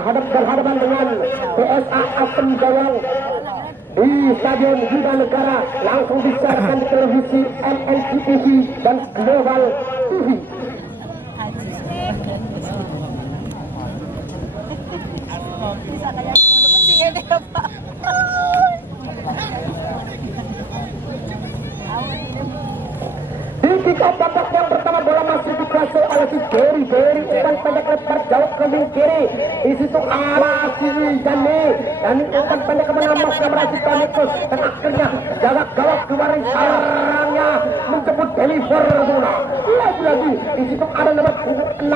berhadapan dengan PSA Asem Jawang di Stadion Bina Negara, langsung disiarkan di televisi MNC TV dan Global TV. Bisa kayak penting ya deh Pak. Di kick off babak yang pertama, bola masih dikuasai oleh si Gary umpan pendek lebar jauh ke wing kiri. Di situ arah si Dani umpan pendek ke mana Mas Kamrasi Tanikus, dan akhirnya jarak gawat keluar sarangnya menjemput deliver bola. Lagi di situ ada nomor 6,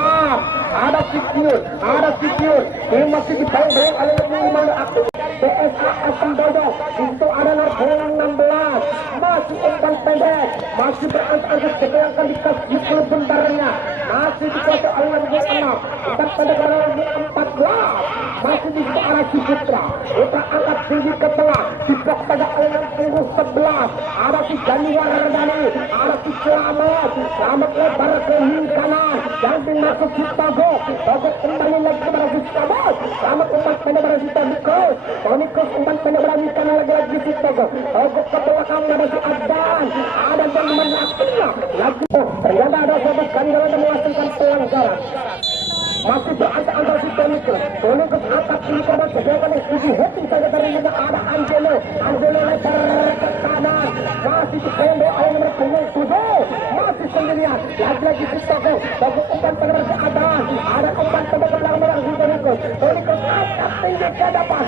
ada Sikiun, ini masih dibayang-bayang oleh Imam Aktif PSA Asem Dodong. Di situ ada nomor 16, masih umpan pendek, masih berangkat-angkat kebayangkan di kaki klub bentarnya, masih dikuasai oleh nomor 6, umpan pendek oleh nomor 14, masih di situ arah Ciputra, putra angkat tinggi ke tengah, diblok pada oleh nomor 11, ada si Dani Wardani, ada si Selamat lebar ke kanan, yang dimasuk si Togo kembali lagi kepada si Selamat umpan pendek pada si Tonikus umpan pendek pada si kanan lagi si Togo ke belakang ada si Adan dan menakutnya lagi. Ternyata ada sobat Ganjal yang menghasilkan pelanggaran. Masih berantara si Tonikus angkat tinggi ke bawah, kebanyakan yang setuju hitting saja dari mana ada Angelo lebar ke kanan, masih dipendek oleh nomor 7, masih sendirian, lagi-lagi si Togo umpan pendek si Adan, ada umpan pendek ke belakang merah si Tonikus angkat tinggi ke depan,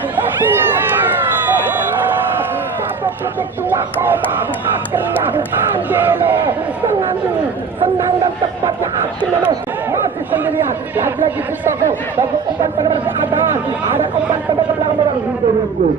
dua koma, akhirnya Angelo dengan senang dan tepatnya Angelo masih sendirian, lagi-lagi si Togo umpan pendek si Adan, ada umpan pendek ke belakang merah si Tonikus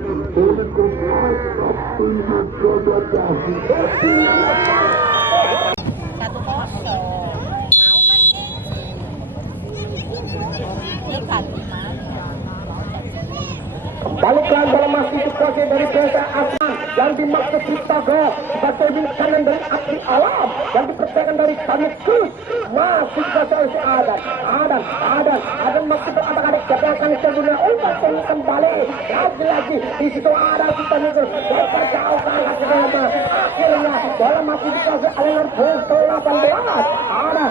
baliklah bola masih dikuasai dari PSA Asman yang dimaksud si Togo sebagai wing kanan dari Abdi Alam yang dipercayakan dari Tanikus, masih dikuasai oleh si Adan masih beradang-adang kebanyakan sedunia umpan tinggi kembali, lagi-lagi di situ ada si Tanikus lebar jauh ke arah kedua, akhirnya bola masih dikuasai oleh nomor 18, ada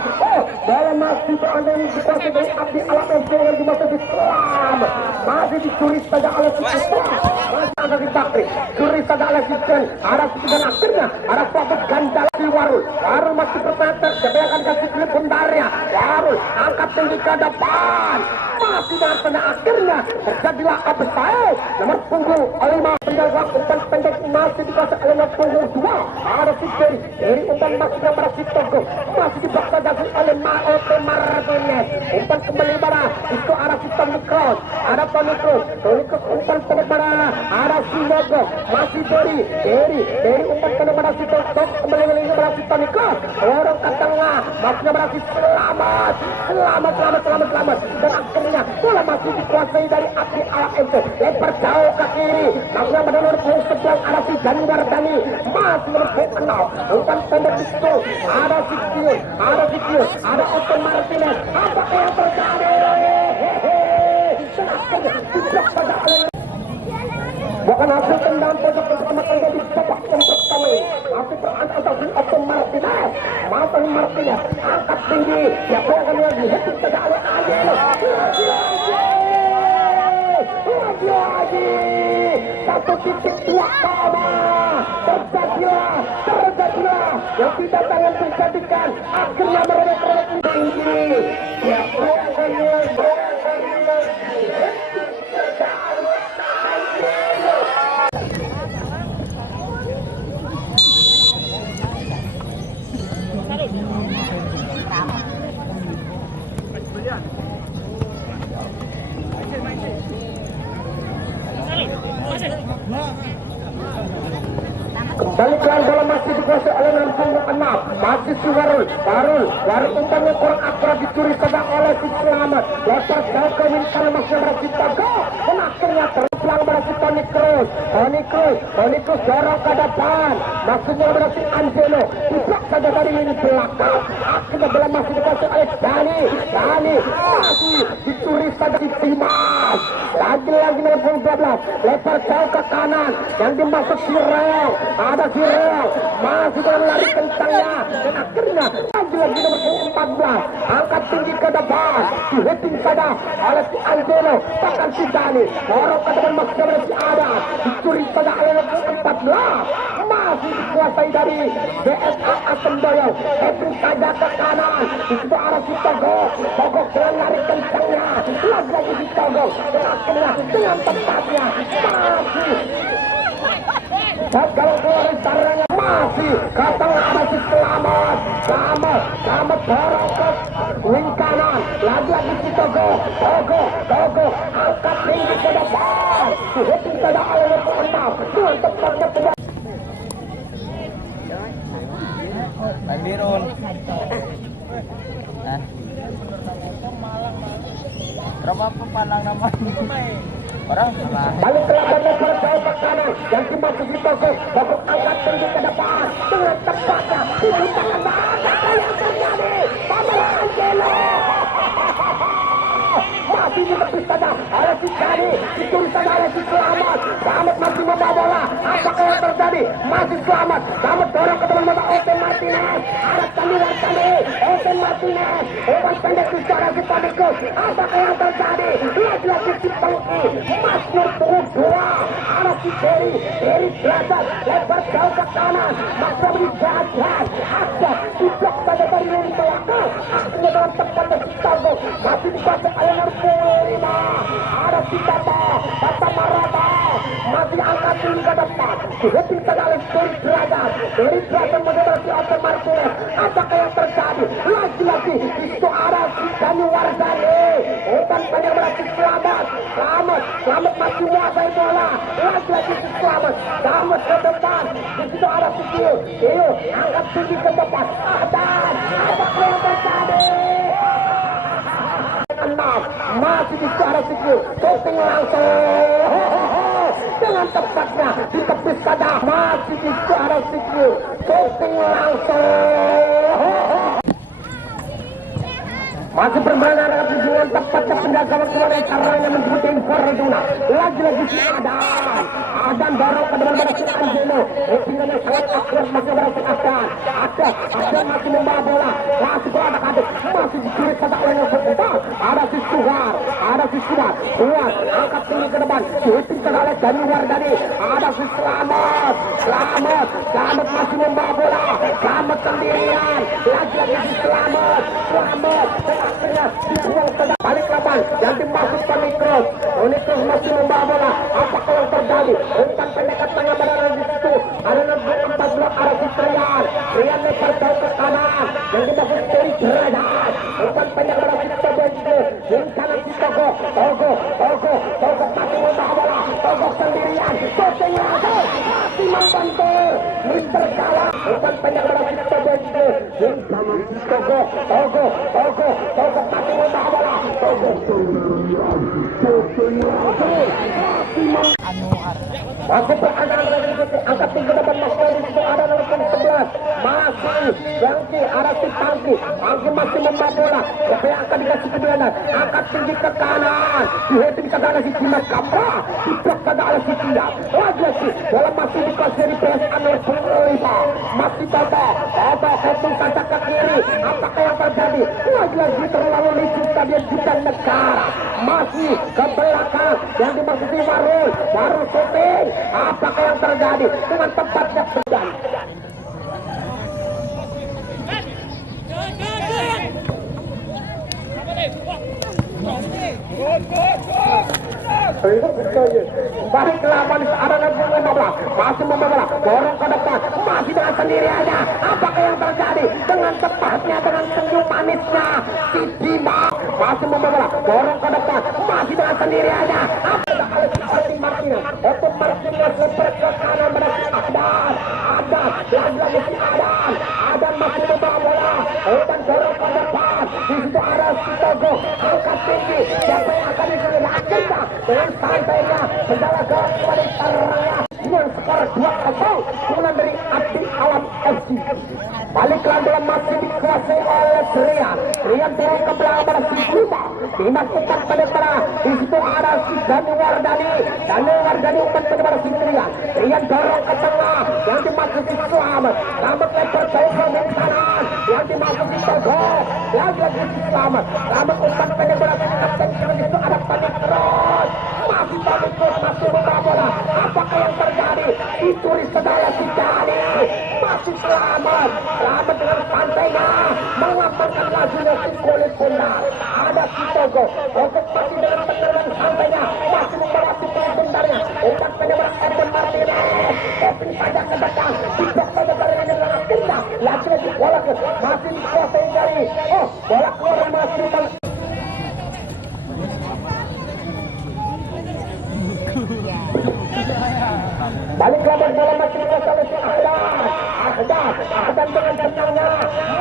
bola masih beradang dikuasai dari Abdi Alam yang dimaksud si Selam, masih dicuri saja oleh si Putra, masih ada si Bakri, curi saja oleh si Jen, ada si dan akhirnya ada sobat Ganjal si Warul masih berpeter, kebanyakan kasih klip bentarnya, Warul angkat tinggi ke depan, masih dengan tanda akhirnya terjadilah offside. Nomor punggung 5 penjaga umpan pendek masih dikuasai oleh nomor punggung 2, ada si Gary umpan masih yang berhasil Togo, masih dibaksa jadi oleh Maote Martinez, umpan kembali pada itu arah si Tonikus, ada Tonikus umpan pendek pada arah si Mogo, masih Gary umpan pendek pada si Togo, kembali lagi pada si Tonikus, dorong ke tengah, masih berhasil selamat, dan akhirnya bola masih dikuasai dari Abdi Alam MC, lebar jauh ke kiri, masih pada nomor 11 ada si Dani Wardani, masih nomor 6, umpan pendek di situ, ada Sikiun, ada Otto Martinez, apa yang terjadi? Bukan hasil tendangan pojok pertama kali di babak yang pertama ini, masih berantara si Otto Martinez, angkat tinggi, ya akan lagi hitting saja oleh Angelo, lagi 1.2 koma, terjadilah yang tidak tangan terjadikan, akhirnya mereka tinggi, ya baliklah bola masih dikuasai oleh nomor punggung 6, masih si Warul umpannya kurang akurat, dicuri saja oleh si Selamat, lepas jauh ke wing kanan masih berhasil Togo, dan akhirnya belakang berarti Toni Kroos. Toni Kroos dorong ke depan. Maksudnya berarti Angelo. Tidak saja dari lini belakang. Akhirnya bola masih dikuasai oleh Dani. Masih dicuri saja di Dimas. Lagi-lagi nomor 12. Lebar jauh ke kanan. Yang dimaksud Sirel. Ada Sirel. Masih dengan lari kencangnya. Dan akhirnya lagi-lagi nomor 14. Angkat tinggi ke depan. Diheading saja oleh si Angelo. Bahkan si Dani. Dorong ke depan masih dari si Ada. Dicuri saja oleh nomor 14. Masih dikuasai dari BSA Asendoyo. Heading saja ke kanan. Di situ arah si Togo dengan lari kencangnya. Lagi-lagi si Togo. Dan akhirnya dengan tepatnya masih kalau keluar caranya masih katanya ada si Selamat dorong ke wing kanan. Lagi-lagi si Togo angkat tinggi ke depan. Hitting saja oleh nomor 6 dengan tepatnya tidak. Lagi roll. Berapa palang naman? Orang Balik ke lapangan berjauh ke kanan. Yang dimasuki Togo angkat tinggi ke depan dengan tepatnya dibutakan bahasa yang terjadi. Pamela Angelo masih ditepis saja oleh si Dani. Dicuri saja oleh si Selamat masih membawa bola. Apakah yang terjadi? Masih Selamat dorong ke teman mata Open Martinez. Ada tanduan Open Martinez. Umpan pendek di suara si Toni Kroos. Apakah yang terjadi? Lagi-lagi si Tongki Masnur turun 2. Ada si Derry Brazil lebar jauh ke kanan. Maksa beri jajan. Ada di blok saja dari lini belakang. Akhirnya dalam tepatnya si Togo masih dikuasai oleh nomor 5. Ada si Tata Marata masih angkat tinggi ke depan. Diheading saja oleh Derry Brazil mengejar si Open Martinez. Apakah yang terjadi? Lagi-lagi itu ada si Dani Wardani. Umpan pendek berarti Selamat masih menguasai bola. Lagi-lagi si Selamat ke depan. Di situ ada si Tio angkat tinggi ke depan. Dan apakah yang terjadi? 6 masih di suara si Tio. Shooting langsung dengan tepatnya ditepis saja. Masih di suara si Tio. Shooting langsung masih bermain dengan tujuan tepatnya penjaga waktu dari caranya menjemput Inforeduna. Lagi-lagi si Adan dorong ke depan pada si Angelo. Tinggal yang sangat akur masih pada si Adan masih membawa bola. Masih bola adik masih dicuri saja oleh nomor 4. Ada si Suhar angkat tinggi ke depan. Dihitung saja oleh Dani Wardani. Ada si Selamat masih membawa bola. Selamat sendirian. Lagi-lagi si Selamat dibuang saja balik lapan yang dimaksud Toni Kroos masih membawa bola. Apakah yang terjadi? Umpan pendek ke tengah berada di situ. Ada nomor 14 arah si Trian lebar jauh ke kanan yang dimaksud Derry Brazil. Umpan pendek berada di Togo wing kanan si Togo masih membawa bola. Togo sendirian shooting langsung masih membantu Mister Kalah. Umpan pendek berada di Togo wing kanan si Togo masih membawa bola. Masih berangkat angkat tinggi depan masih di situ ada nomor 11 masih Bangki arah si Tangki masih membawa bola. Siapa yang akan dikasih kebenaran? Angkat tinggi ke kanan. Diheading saja oleh si Dimas Kapra. Diblok saja oleh si Tia. Lagi bola masih dikuasai di PSA nomor 5. Masih Toto heading saja ke kiri. Apakah yang terjadi? Lagi terlalu licin stadion Juta Negara. Masih ke belakang yang dimaksudi baru shooting. Apakah yang terjadi? Dengan tepatnya sedang balik ke lawan ada nomor 15 masih membawa dorong ke depan masih dengan sendiriannya. Apakah yang terjadi? Dengan tepatnya dengan senyum manisnya si Dima masih membawa dorong ke depan masih dengan sendiriannya. Open Martinez lebar ke kanan berarti Adan lagi-lagi si Adan masih membawa bola. Umpan dorong ke depan di situ ada si Togo angkat tinggi. Siapa yang akan disuruh kita dengan santainya menjaga gawang kembali Taraya dengan skor 2-0 pukulan dari Abdi Alam FC. Baliklah bola masih dikuasai oleh Rian turun ke belakang pada si Bima dimasukkan pada di situ ada si Dani Wardani umpan pada si Rian dorong ke tengah yang dimasuki Selamat lebar jauh ke kanan yang dimasuki Togo lagi Selamat umpan pada bola kapten karena di situ ada Tony Kroos masih membawa bola. Apakah yang terjadi? Ditulis sedaya si Dani masih Selamat dengan pantainya mengamankan lajunya si kulit bundar. Ada si Togo masih dengan tendangan santainya masih membawa si kulit bundarnya. Umpan pada bola Edwin Martinez Kevin saja ke depan diblok pada bola dengan akhirnya lagi bola masih dikuasai dari bola keluar masih balik lagi bola masih dikuasai oleh si Ahdan dengan tenangnya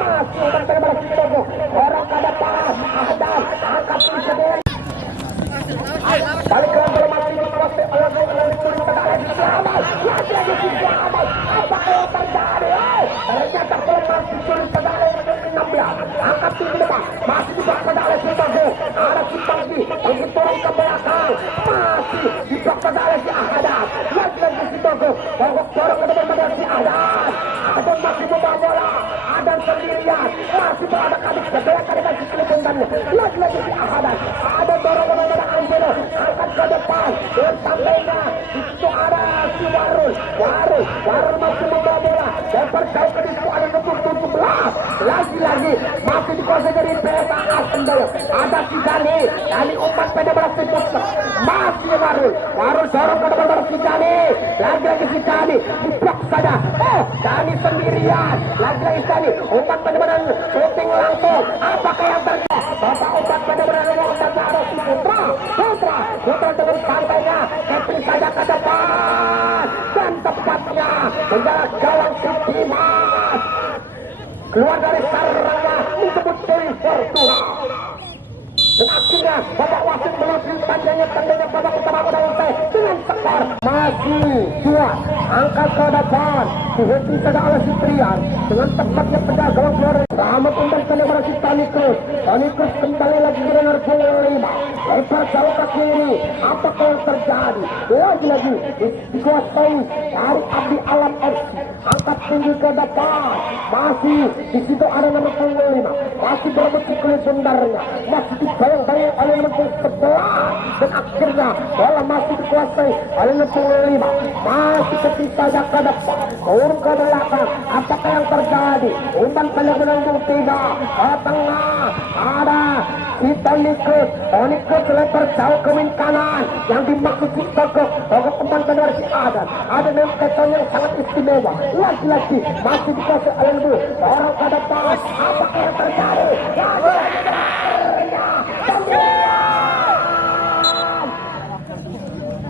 masih umpan pada bola si Togo orang ke depan Ahdan angkat si Sedeng balik lagi bola masih dikuasai oleh Selamat lagi si Selamat. Apakah yang terjadi? Ternyata bola masih dikuasai pada oleh 16 angkat tinggi depan masih dikuasai pada oleh si Togo ada si Panggi untuk turun ke belakang masih dikuasai pada oleh si Ahdan lagi si Togo dorong ke depan pada si Ahdan masih membawa bola Ahdan sendirian masih berada kali si kelebihannya lagi si Ahdan dorong kepada Angelo angkat ke depan dan sampainya itu ada si Warul masih membawa bola dan berjauh ke situ ada nomor 17 lagi masih dikuasai dari PSA Asendaya ada si Dani umpan pada bola si Putra masih Warul dorong ke depan pada si Dani lagi si Dani diblok saja Dani sendirian lagi Dani umpan pada bola shooting langsung apakah yang terjadi bapak umpan pada bola nomor 4 ada si Putra dengan santainya Kevin saja ke depan dan tepatnya menjaga gawang si Dimas keluar dari sarangnya disebut dari Fortuna dan akhirnya bapak wasit melalui tandanya babak utama pada usai dengan skor maju 2 angkat ke depan dihitung saja oleh si Trian dengan tepatnya penjaga gawang keluar Selamat umpan pada si Tony Kroos kembali lagi di nomor 5 lebar jauh ke kiri apakah yang terjadi lagi dikuasai dari Abdi Alam FC angkat tinggi ke depan masih di situ ada nomor 5 masih berebut kulit bendarnya masih dibayang-bayang oleh nomor 11 dan akhirnya bola masih dikuasai oleh nomor 5 masih kecil saja ke depan turun ke belakang apakah yang terjadi umpan pada nomor 3 ke tengah ada si Tony Kroos lebar jauh ke wing kanan yang dimaksud si Togo umpan pada si Ahdan ada dengan keton yang sangat istimewa lagi masih dikuasai oleh nomor orang ke depan apakah yang terjadi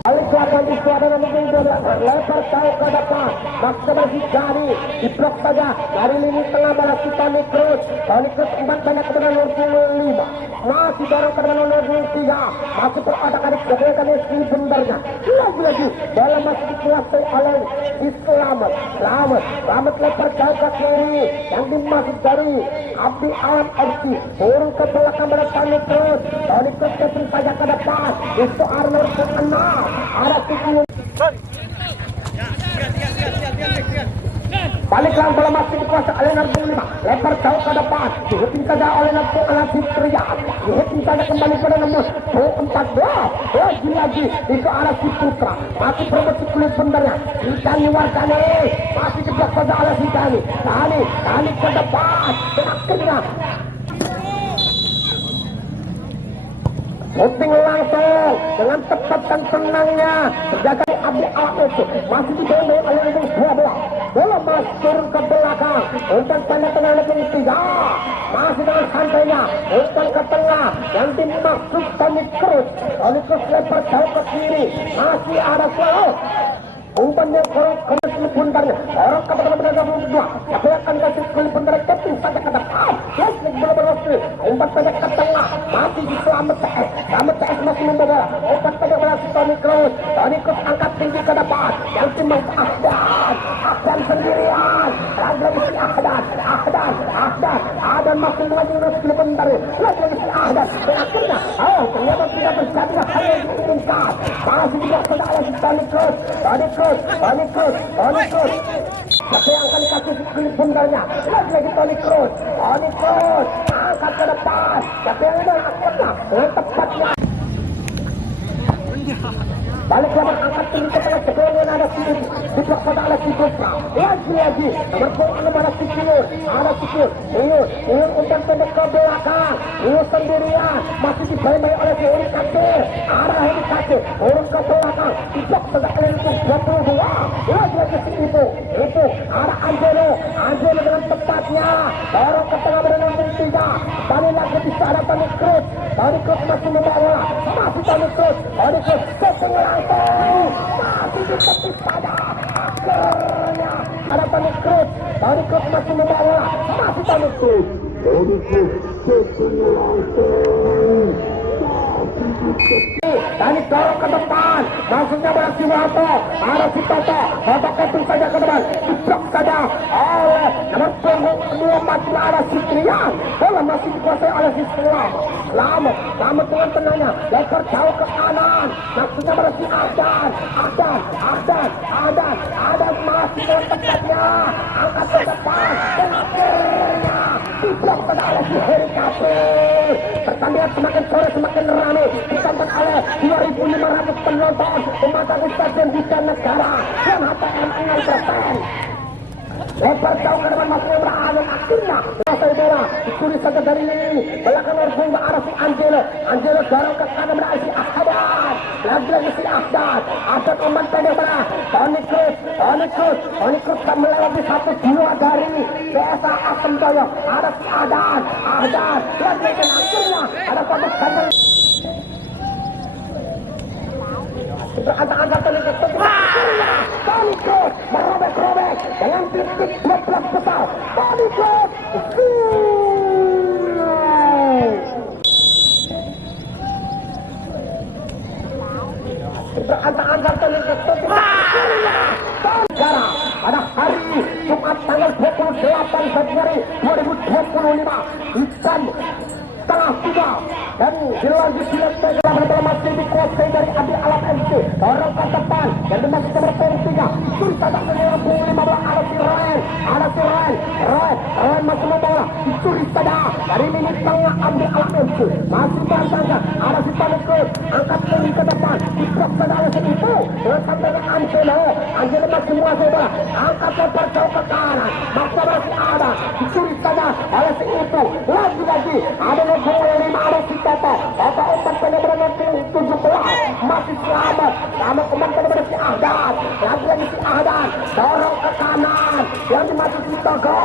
Baliklah itu ada nomor 2 lebar jauh ke depan maksud masih Jari diblok saja dari lini tengah bola si Tony Kroos umpan banyak kepada nomor 5 masih dorong ke nomor 3 masih berada kali kebaikan si bendarnya lagi bola masih dikuasai oleh si Selamat lebar jauh ke kiri yang dimaksud dari Abdi Alam FC turun ke belakang pada Tony Kroos kepin saja ke depan itu Arnold ke 6 ada tujuh baliklah bola masih dikuasai oleh nomor 5 lebar jauh ke depan dihitung saja oleh nomor 6 Trian dihitung saja kembali pada nomor 14 lagi itu arah si Putra masih berebut kulit bendarnya si Dani Wardani masih diblok saja oleh si Dani ke depan dan akhirnya shooting langsung dengan tepat dan tenangnya terjaga Abdi Alam itu masih dibayang oleh nomor 12 bola masih turun ke belakang umpan pada tengah nomor 3 masih dengan santainya umpan ke tengah yang dimaksud Tony Kroos lebar jauh ke kiri masih ada selalu umpannya korek kulit pundarnya orang kata berdua tapi akan kasih kulit pundarnya keting saja ke depan leslik bola umpan pendek ke tengah masih di selamat TS masih membawa umpan pendek berhasil Toni Kroos angkat tinggi ke depan yang timbang Ahdan sendirian lagi si Ahdan masih melaju kulit pundarnya lagi si Ahdan dan akhirnya ternyata tidak terjadi hal yang diinginkan masih tidak saudara si Toni Kroos tapi yang akan dikasih kulit pundarnya lagi Toni Kroos angkat ke depan tapi yang ini akhirnya dengan tepatnya balik lagi angkat tinggi ke tengah sebelumnya ada di blok pada ala si Bukra lagi nomor punggung ada si Kiur umpan pendek ke belakang Kiur sendirian masih dibayang oleh si Uri Kacir arah ini Kacir urun ke belakang di blok pada ala itu 22 lagi si Ibu arah Angelo dengan tepatnya dorong ke tengah berenang tiga balik lagi bisa ada Toni Kroos masih membawa masih Toni Kroos setting langsung masih ditepis pada akhirnya ada Toni Kroos masih membawa masih Toni Kroos setting langsung Tani dorong ke depan maksudnya berhasil Wato ada si Toto ketung saja ke depan diblok saja oleh nomor punggung kedua masih ada si Trian bola masih dikuasai oleh si Selamat dengan tenangnya lebar jauh ke kanan maksudnya berhasil Ahdan masih dengan tepatnya angkat ke depan dan akhirnya diblok pada oleh si Heri Kafir pertandingan semakin sore semakin ramai ditonton oleh 2.500 penonton pemantau stadion Bidang Negara dan HTM 6%. Lebar jauh ke depan masih beralih akhirnya selesai bola dicuri saja dari belakang Orgul ke arah si Angelo dorong ke kanan berarah si Ahdan lagi si Ahdan umpan pendek berah Toni Kroos kan melewati 1-2 dari PSA Asem Jaya ada si Ahdan lagi dan akhirnya ada Toni Kroos berantang-antang Toni Kroos merobek-robek dengan titik 12 besar Toni Kroos berantang-antang Toni Kroos pada hari Jumat tanggal 28 Februari 2025 di jam setengah 3 dan dilanjutkan dengan masih dikuasai dari Adi Alam MC dorong ke depan dan masih nomor 3 dicuri saja dengan 15 ada si Ren masih membawa dicuri saja dari minit tengah Adi Alam MC masih bersangka ada si Toni Kroos angkat tinggi ke depan diblok saja oleh si Ibu dengan sampai ke Angelo masih menguasai bola angkat lebar jauh ke kanan masih masih ada dicuri saja oleh si Ibu lagi ada nomor 5 ada si Toto umpan pendek berada 17 masih selamat sama umpan pendek berada si Ahdan lagi si Ahdan dorong ke kanan yang dimasuki si Togo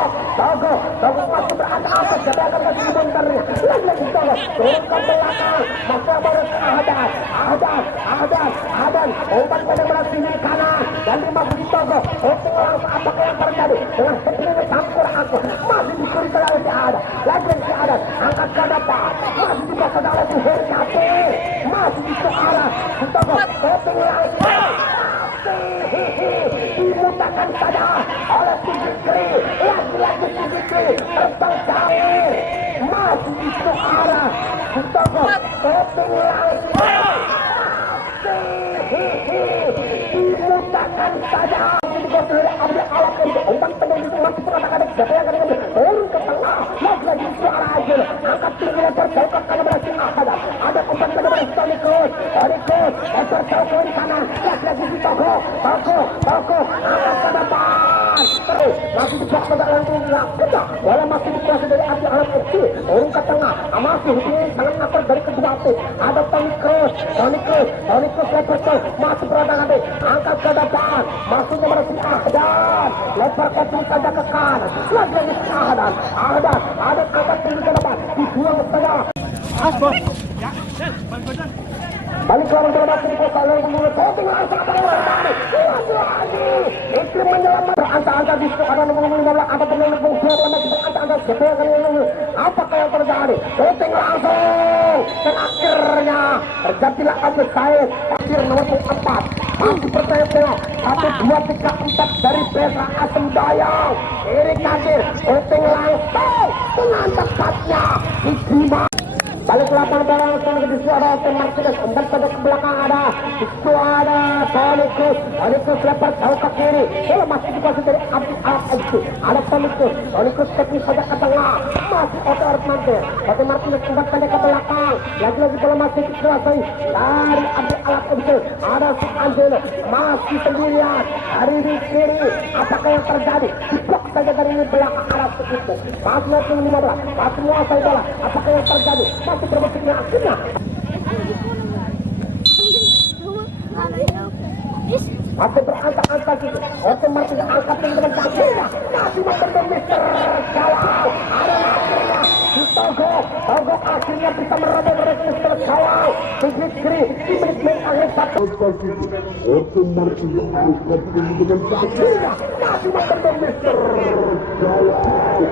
masih berada atas jadi akan kasih bentarnya lagi Togo turun ke belakang masih berada si Ahdan umpan pendek berada si kanan dan dimasuki Togo langsung apakah yang terjadi dengan sebenarnya campur aku masih dicuri oleh si Ahdan lagi si Ahdan angkat ke depan masih dibawa saudara si Heri Kafir masih di arah Togo setting langsung dimutakan saja oleh si Fikri lagi si Fikri terbang jauh masih di arah Togo setting langsung dimutakan saja umpan pendek masih peratakan turun ke tengah lagi suara aja angkat tinggi lebar jauh ke kanan berhasil ada umpan pendek berhasil Toni Kroos lebar jauh ke kanan lagi si Togo angkat ke depan terus masih di blok pada langsung kita bola masih dikuasai dari Adi Alam FC turun ke tengah masih ini sangat akur dari kedua tim ada Toni Kroos lebar jauh masih peratakan angkat ke depan masuknya berhasil Ahdan lebar kopi saja ke kanan lagi si Ahdan angkat tinggi ke depan dibuang saja balik lawan bola masih di kota lawan menurut coaching langsung ke bola lagi Iklim menyelamat berantah-antah di situ ada nomor 15 ada pemain nomor 2 masih berantah-antah apakah yang terjadi coaching langsung dan akhirnya terjadilah offside akhir nomor 4 masih percaya bola 1, 2, 3, 4 dari Petra Asem Dayang Erik Kadir coaching langsung dengan tepatnya diterima balik lapangan bola langsung ke situ ada Martinez umpan pada ke belakang ada itu ada Tonikus lempar jauh ke kiri bola masih dikuasai dari Abdi Al-Aziz ada Tonikus teknis pada ke tengah masih Otto Armante pada Martinez umpan pada ke belakang lagi-lagi bola masih dikuasai dari Abdi Al-Aziz ada si Angelo masih sendirian dari di kiri apakah yang terjadi diblok saja dari belakang arah segitu masih nomor 15 masih menguasai bola apakah yang terjadi masih berbentuknya akhirnya masih berantah-antah gitu otomatis angkat dengan kakinya masih membendung Mister Gawang ada akhirnya Togo akhirnya bisa merobek Mister Gawang di kiri di menit akhir satu otomatis angkat dengan kakinya masih membendung Mister Gawang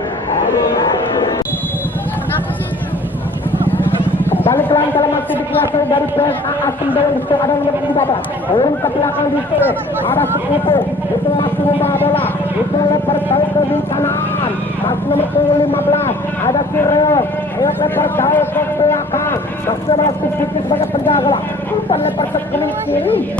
balik lagi dalam masih dikuasai dari PSA Asem Dayang di situ ada nomor 15 turun ke belakang di situ ada Sekutu itu masih membawa bola itu lebar jauh ke di kanan masih nomor 15 ada si Reo lebar jauh ke belakang masih nomor 7 sebagai penjaga umpan lebar ke kiri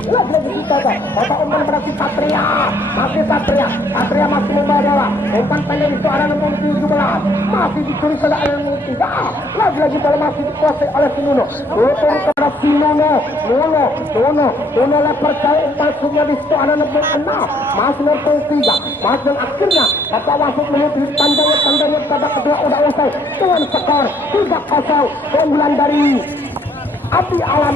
lagi kita Bapak umpan berarti Satria masih membawa bola umpan pendek itu ada nomor 17 masih dicuri pada nomor 3 lagi bola masih dikuasai oleh Nuno kepada Nuno lebar jauh masuknya di situ ada nomor 6 masih nomor 3 masuk akhirnya Bapak masuk menuju tandanya babak kedua udah usai dengan skor 3-0 keunggulan dari Abdi Alam.